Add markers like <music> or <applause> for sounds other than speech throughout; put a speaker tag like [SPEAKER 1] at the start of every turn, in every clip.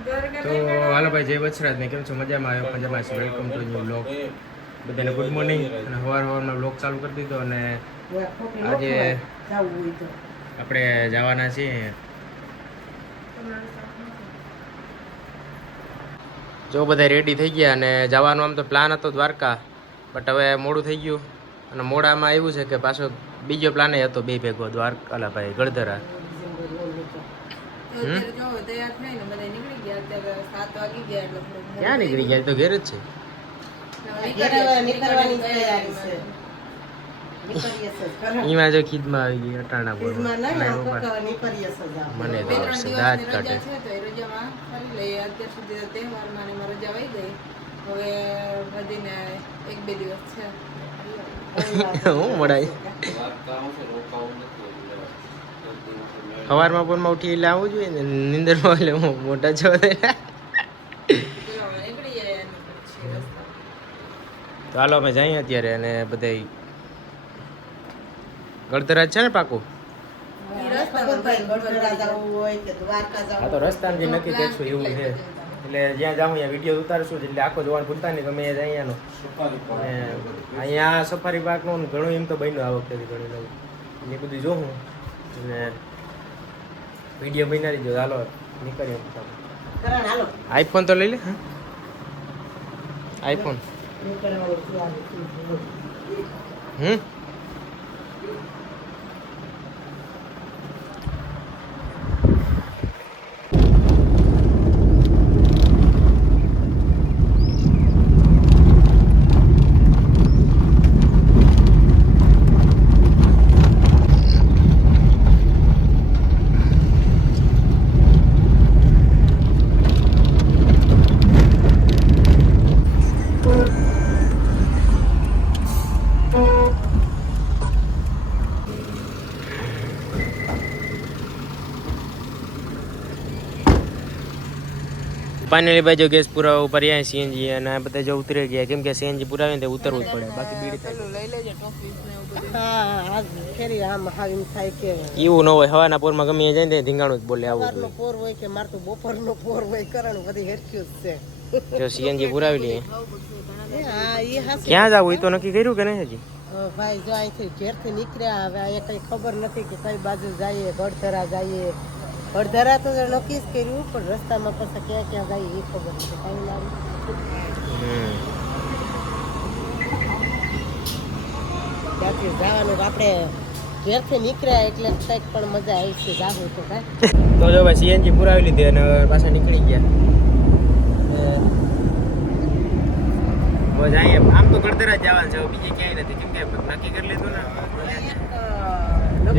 [SPEAKER 1] તો હાલો ભાઈ જય વત્સરાજ ને કેમ છો? મજામાં? આવ્યો મજામાં છે. વેલકમ ટુ ન્યુ બ્લોગ બધાને ગુડ મોર્નિંગ અને સવાર સવારમાં બ્લોગ ચાલુ કરી દીધો અને આજે આપણે જવાના છીએ. જો બધા રેડી થઈ ગયા અને જવાનો આમ તો પ્લાન હતો દ્વારકા બટ હવે મોડું થઈ ગયું. અને મોડામાં એવું છે કે પાછો બીજો પ્લાન હતો બે ભેગો દ્વારકા ભાઈ ગળધરા. હમ? ક્યાં નીકળી ગયા? તો ઘેર જ છે. એમાં જો ખીદમાં આવી ગઈ અટાણા બોલ. મને તો જ કાઢે. હું મળાય સવારમાં પોરમાં ઉઠી એટલે આવવું જોઈએ ને. નિંદરમાં એટલે મોટા છો તો અમે જઈએ અત્યારે અને બધા ગળતરા છે ને પાકું? હા, તો રસ્તાથી નક્કી કરીશું એવું છે. એટલે જ્યાં જાઉં ત્યાં વીડિયો ઉતારશું એટલે આખો જોવાનું ભૂલતા નહીં જ અહીંયાનો. અહીંયા સફારી પાર્કનું ઘણું એમ તો બન્યું આ વખતે બધું જોઉં અને વીડિયો બનાવી દીધો. હાલો નીકળીએ આઈફોન તો લઈ લે હા? આઈફોન હમ? ફાઇનલી ભાઈ જો ગેસ પુરાવા ઉપર રહ્યા સીએનજી અને આ બધા જો ઉતરી ગયા. કેમ કે સીએનજી પુરાવે ને ઉતરવું જ પડે. બાકી બીડી થાય એવું ન હોય હવાના પોરમાં ગમે જાય ને ધીંગાણું જ બોલે આવું
[SPEAKER 2] પોર હોય કે માર તો બપોરનો પોર હોય કરણ બધી હેરખ્યું જ છે.
[SPEAKER 1] જો સીએનજી પુરાવી લઈએ. ક્યાં જવું? એ તો નક્કી કર્યું કે નહીં હજી?
[SPEAKER 2] ભાઈ જો અહીંથી ઘેરથી નીકળ્યા હવે અહીંયા કઈ ખબર નથી કે કઈ બાજુ જઈએ ગઢધરા જઈએ ગઢધરા તો નક્કી જ કર્યું પણ રસ્તામાં પછી ક્યાં ક્યાં જઈએ એ ખબર છે કઈ ના ત્યાંથી જવાનું આપણે ઘેરથી નીકળ્યા એટલે કંઈક પણ મજા આવી છે જાવું તો કાંઈ.
[SPEAKER 1] તો જો ભાઈ સીએનજી પુરાવી લીધી અને પાછા નીકળી ગયા. મજા હવે આમ તો ગળતરા જ જવાનું છે બીજે ક્યાંય નથી. કેમ કે નક્કી કરી લીધું ને.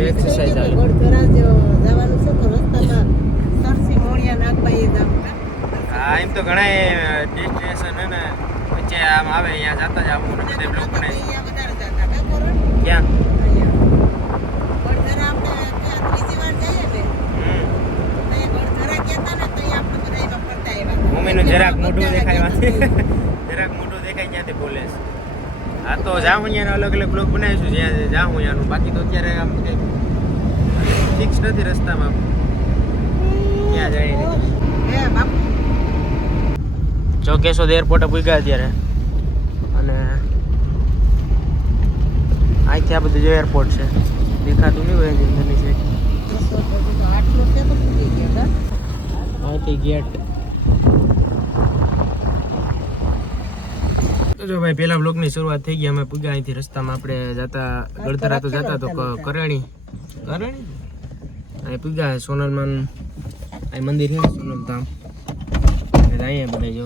[SPEAKER 1] એક્સરસાઇઝ exercise ચાલે.
[SPEAKER 2] ગઢધરા જો જવાનું છે તો રસ્તામાં સરસી મોળિયા નાગભાઈએ જવું હે?
[SPEAKER 1] હા એમ તો ઘણા ડેસ્ટિનેશન હે ને વચ્ચે આમ આવે અહીંયા જતા જ આવું બધા બ્લોક
[SPEAKER 2] કોરણ?
[SPEAKER 1] ક્યાં. મમ્મીનું જરાક મોઢું દેખાય <laughs> જરાક મોઢું દેખાય ત્યાંથી બોલે છે. હા તો જાઉં અહીંયા અલગ અલગ બ્લોક બનાવીશું જ્યાં જાઉં અહીંયાનું. બાકી તો અત્યારે આમ કંઈ ફિક્સ નથી રસ્તામાં. ક્યાં જાય
[SPEAKER 2] બાપુ.
[SPEAKER 1] જો કેશોદ એરપોર્ટે પૂગ્યા અત્યારે. અને અહીંથી આ બધું જો એરપોર્ટ છે. દેખાતું નહીં હોય એની
[SPEAKER 2] છે
[SPEAKER 1] અહીંથી ગેટ જો ભાઈ પેલા બ્લોકની શરૂઆત થઈ ગઈ. અમે પૂગ્યા અહીંથી રસ્તામાં. આપણે જતા ગળતરા તો જતા તો કરણી. કરણી? અહીં પૂગ્યા સોનલમાં અહીં મંદિર છે સોનલ ધામ અહીંયા બધા જો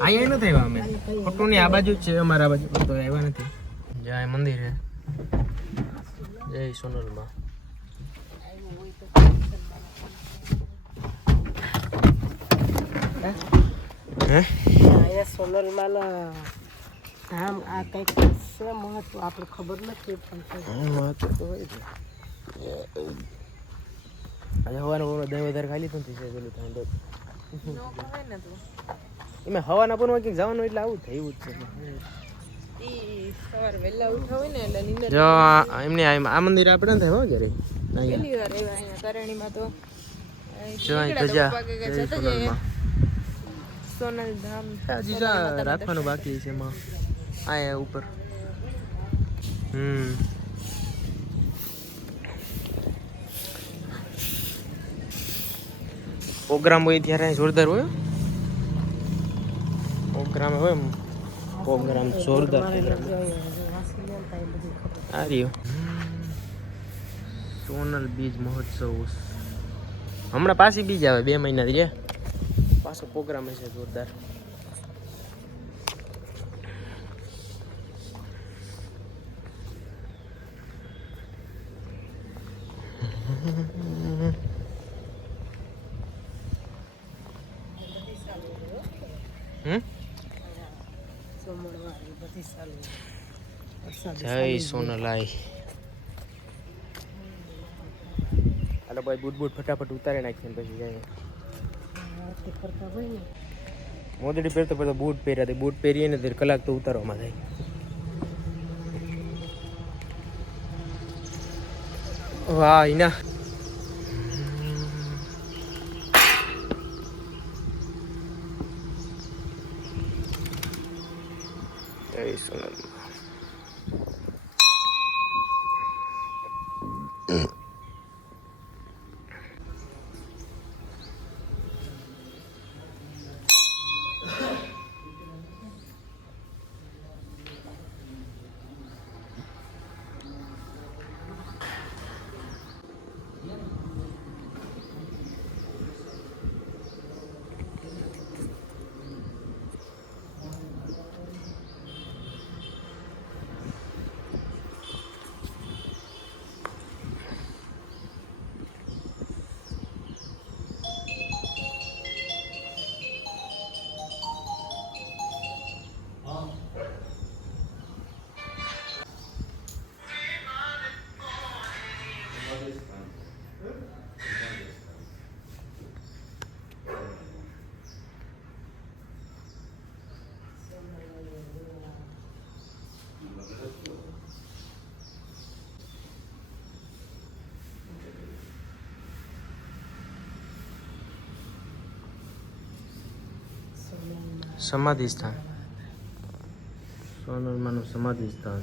[SPEAKER 1] અહીંયા નથી આવ્યા અમે. ખોટું આ બાજુ જ છે અમારા બાજુ તો આવ્યા નથી. જય મંદિરે જય સોનલમાં. હે?
[SPEAKER 2] અહીંયા સોનલમાના ધામ આ કંઈક છે મહત્વ આપણે ખબર નથી પણ
[SPEAKER 1] હા તો હોય છે આજે પોરમાં દહીં વધારે ખાઈ લીધું ને પેલું એમાં હવાના પોરમાં ક્યાંક જવાનું એટલે આવું થયું જ છે. આ- આ આ મંદિર આપણે થાય હો ઘરે? રાખવાનું બાકી છે એમાં. આયા ઉપર. હમ. પ્રોગ્રામ હોય ત્યારે જોરદાર હોય. પ્રોગ્રામ હોય પ્રોગ્રામ જોરદાર. આ રહ્યો. સોનલ બીજ મહોત્સવ. હમણાં પાછી બીજ આવે બે મહિના રે. પાછો પ્રોગ્રામ હશે જોરદાર. હમ જય સોનલાઈ. હાલો ભાઈ બૂટ બૂટ ફટાફટ ઉતારી નાખીએ પછી
[SPEAKER 2] ને
[SPEAKER 1] મોદડી પહેરતો પહેરતો બૂટ પહેર્યા તે બૂટ પહેરીએ ને તે કલાક તો ઉતારવામાં થાય. વાહ, ઈના. જય સોનલ સમાધિ સ્થાન સોનલમાનું સમાધિ સ્થાન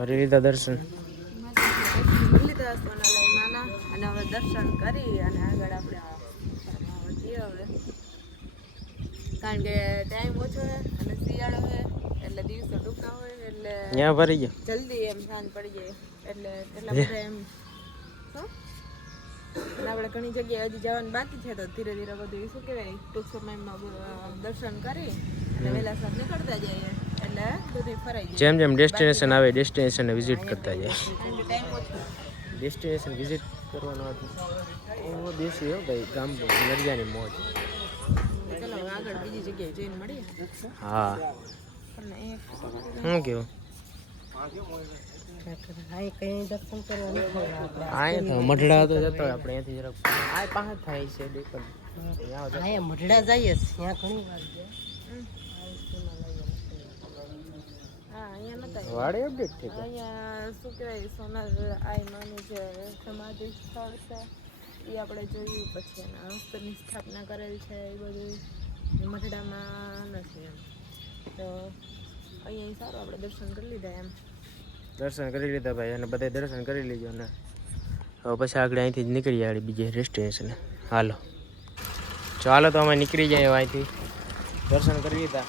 [SPEAKER 1] કરી લીધા દર્શન.
[SPEAKER 3] અને હવે દર્શન કરી અને આગળ આપણે હવે કારણ કે ટાઈમ ઓછો છે અને શિયાળો છે એટલે દિવસો ટૂંકા હોય એટલે
[SPEAKER 1] ત્યાં ભરી ગયા.
[SPEAKER 3] જલ્દી એમ સાંજ પડી જાય. એટલે એટલા બધા એમ આપણે ઘણી જગ્યાએ હજી જવાનું બાકી છે તો ધીરે ધીરે બધું શું કહેવાય ટૂંક સમયમાં દર્શન કરી અને વહેલા સાહેબ નીકળતા જઈએ.
[SPEAKER 1] જેમ જેમ ડેસ્ટિનેશન આવે ડેસ્ટિનેશનને વિઝિટ કરતા જાય. ડેસ્ટિનેશન વિઝિટ કરવાનો એવો દેશી હો ભાઈ, ગામ નરિયાની મોજ. હા. શું કેવું? મઢડા તો જતો આપણે જરાક આ પાસે થાય છે
[SPEAKER 2] મઢડા જઈએ ઘણી વાર છે
[SPEAKER 3] હા અહીંયા નતા
[SPEAKER 1] વાડે અપડેટ થઈ ગયા
[SPEAKER 3] અહીંયા શું કહેવાય સોનલ આઈમાનું જે સમાધિ સ્થળ છે. એ આપણે જોયું પછી એના હસ્તની સ્થાપના કરેલ છે એ બધું મઢડામાં નથી એમ. તો અહીંયા સારું આપણે દર્શન કરી લીધા એમ.
[SPEAKER 1] દર્શન કરી લીધા ભાઈ અને બધા દર્શન કરી લીધો ને હવે પછી આગળ અહીંથી જ નીકળી જાય બીજે ડેસ્ટિનેશન હાલો. ચાલો તો અમે નીકળી જાય અહીંથી. દર્શન કરી લીધા.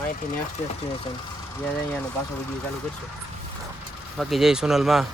[SPEAKER 1] અહીંથી નેક્સ્ટ ડેસ્ટિનેશન જાય અહીંયાનો પાછો વીડિયો ચાલુ કરશું. બાકી જય સોનલમાં.